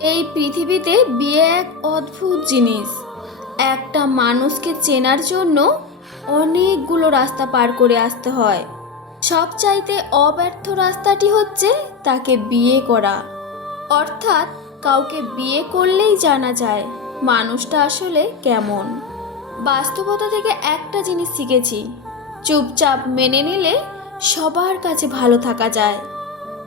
এই পৃথিবীতে বিয়ে এক অদ্ভুত জিনিস। একটা মানুষকে চেনার জন্য অনেকগুলো রাস্তা পার করে আসতে হয়। সবচাইতে অব্যর্থ রাস্তাটি হচ্ছে তাকে বিয়ে করা। অর্থাৎ কাউকে বিয়ে করলেই জানা যায় মানুষটা আসলে কেমন। বাস্তবতা থেকে একটা জিনিস শিখেছি, চুপচাপ মেনে নিলে সবার কাছে ভালো থাকা যায়।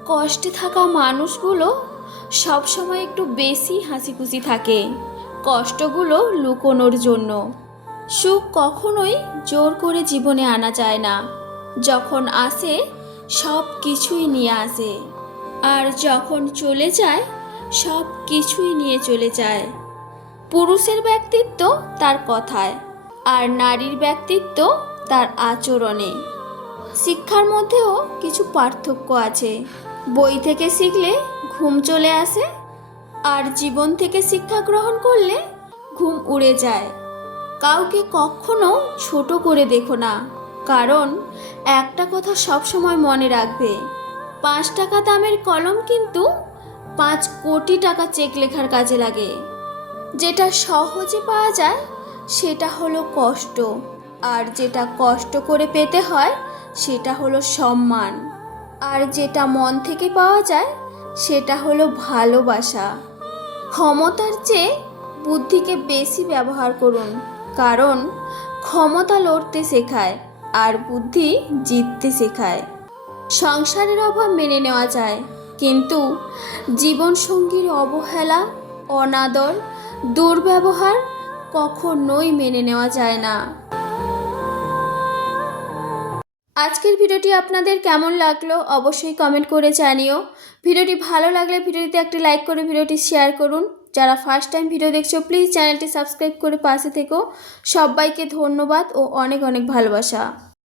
কষ্টে থাকা মানুষগুলো সবসময় একটু বেশি হাসি খুশি থাকে। কষ্টগুলো লুকোনোর জন্য। সুখ কখনোই জোর করে জীবনে আনা যায় না। যখন আসে সব কিছুই নিয়ে আসে। আর যখন চলে যায় সব কিছুই নিয়ে চলে যায়। পুরুষের ব্যক্তিত্ব তার কথায়, আর নারীর ব্যক্তিত্ব তার আচরণে। শিক্ষার মধ্যেও কিছু পার্থক্য আছে। বই থেকে শিখলে ঘুম চলে আসে আর জীবন থেকে শিক্ষা গ্রহণ করলে ঘুম উড়ে যায়। কাউকে কখনো ছোট করে দেখো না, কারণ একটা কথা সবসময় মনে রাখবে, পাঁচ টাকা দামের কলম কিন্তু পাঁচ কোটি টাকা চেক লেখার কাজে লাগে। যেটা সহজে পাওয়া যায়, সেটা হলো কষ্ট, আর যেটা কষ্ট করে পেতে হয়, সেটা হলো সম্মান। আর যেটা মন থেকে পাওয়া যায়, সেটা হলো ভালোবাসা। ক্ষমতার চেয়ে বুদ্ধিকে বেশি ব্যবহার করুন, কারণ ক্ষমতা লড়তে শেখায় আর বুদ্ধি জিততে শেখায়। সংসারের অভাব মেনে নেওয়া যায়, কিন্তু জীবনসঙ্গীর অবহেলা, অনাদর, দুর্ব্যবহার কখনোই মেনে নেওয়া যায় না। আজকের ভিডিওটি আপনাদের কেমন লাগল অবশ্যই কমেন্ট করে জানিও। ভিডিওটি ভালো লাগলে ভিডিওটিতে একটি লাইক করে ভিডিওটি শেয়ার করুন। যারা ফার্স্ট টাইম ভিডিও দেখছ প্লিজ চ্যানেলটি সাবস্ক্রাইব করে পাশে থেকো। সবাইকে ধন্যবাদ ও অনেক অনেক ভালোবাসা।